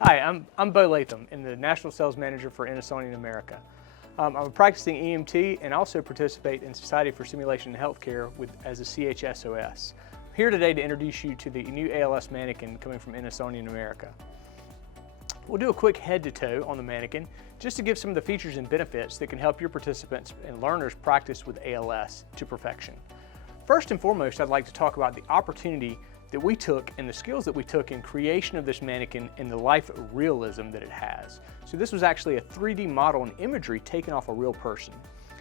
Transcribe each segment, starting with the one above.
Hi, I'm Bo Latham, and the National Sales Manager for Innosonian America. I'm a practicing EMT and also participate in Society for Simulation in Healthcare as a CHSOS. I'm here today to introduce you to the new ALS Manikin coming from Innosonian America. We'll do a quick head-to-toe on the Manikin just to give some of the features and benefits that can help your participants and learners practice with ALS to perfection. First and foremost, I'd like to talk about the opportunity that we took and the skills that we took in creation of this Manikin and the life realism that it has. So this was actually a 3D model and imagery taken off a real person.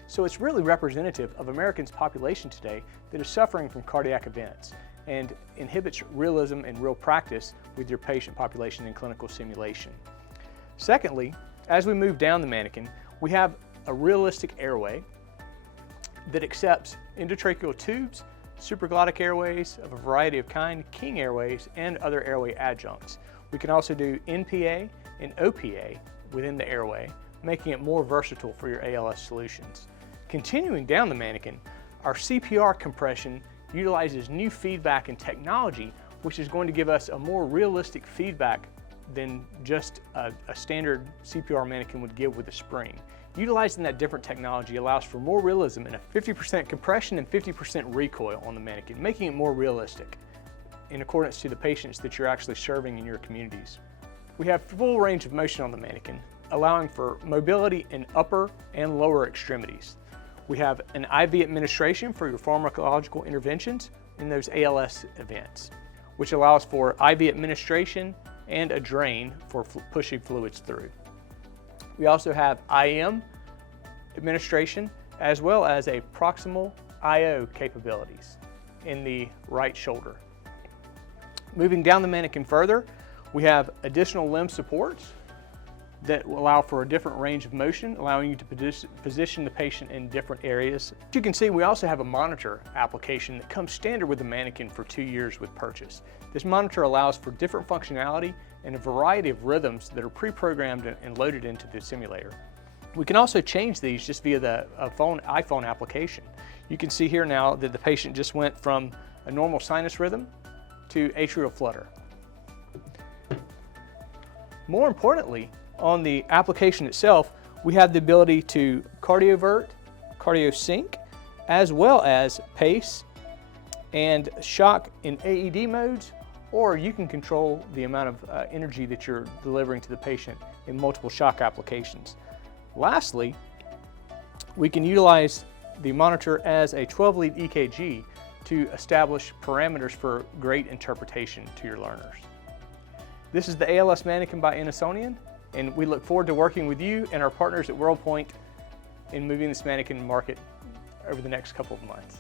So it's really representative of Americans' population today that is suffering from cardiac events and inhibits realism and real practice with your patient population in clinical simulation. Secondly, as we move down the Manikin, we have a realistic airway that accepts endotracheal tubes, supraglottic airways of a variety of kind, king airways, and other airway adjuncts. We can also do NPA and OPA within the airway, making it more versatile for your ALS solutions. Continuing down the Manikin, our CPR compression utilizes new feedback and technology, which is going to give us a more realistic feedback than just a standard CPR Manikin would give with a spring. Utilizing that different technology allows for more realism and a 50% compression and 50% recoil on the Manikin, making it more realistic in accordance to the patients that you're actually serving in your communities. We have full range of motion on the Manikin, allowing for mobility in upper and lower extremities. We have an IV administration for your pharmacological interventions in those ALS events, which allows for IV administration and a drain for pushing fluids through. We also have IM administration as well as a proximal IO capabilities in the right shoulder. Moving down the Manikin further, we have additional limb supports that will allow for a different range of motion, allowing you to position the patient in different areas. As you can see, we also have a monitor application that comes standard with the Manikin for 2 years with purchase. This monitor allows for different functionality and a variety of rhythms that are pre-programmed and loaded into the simulator. We can also change these just via the iPhone application. You can see here now that the patient just went from a normal sinus rhythm to atrial flutter. More importantly, on the application itself, we have the ability to cardiovert, cardiosync, as well as pace and shock in AED modes, or you can control the amount of energy that you're delivering to the patient in multiple shock applications. Lastly, we can utilize the monitor as a 12-lead EKG to establish parameters for great interpretation to your learners. This is the ALS Manikin by Innosonian, and we look forward to working with you and our partners at WorldPoint in moving this Manikin market over the next couple of months.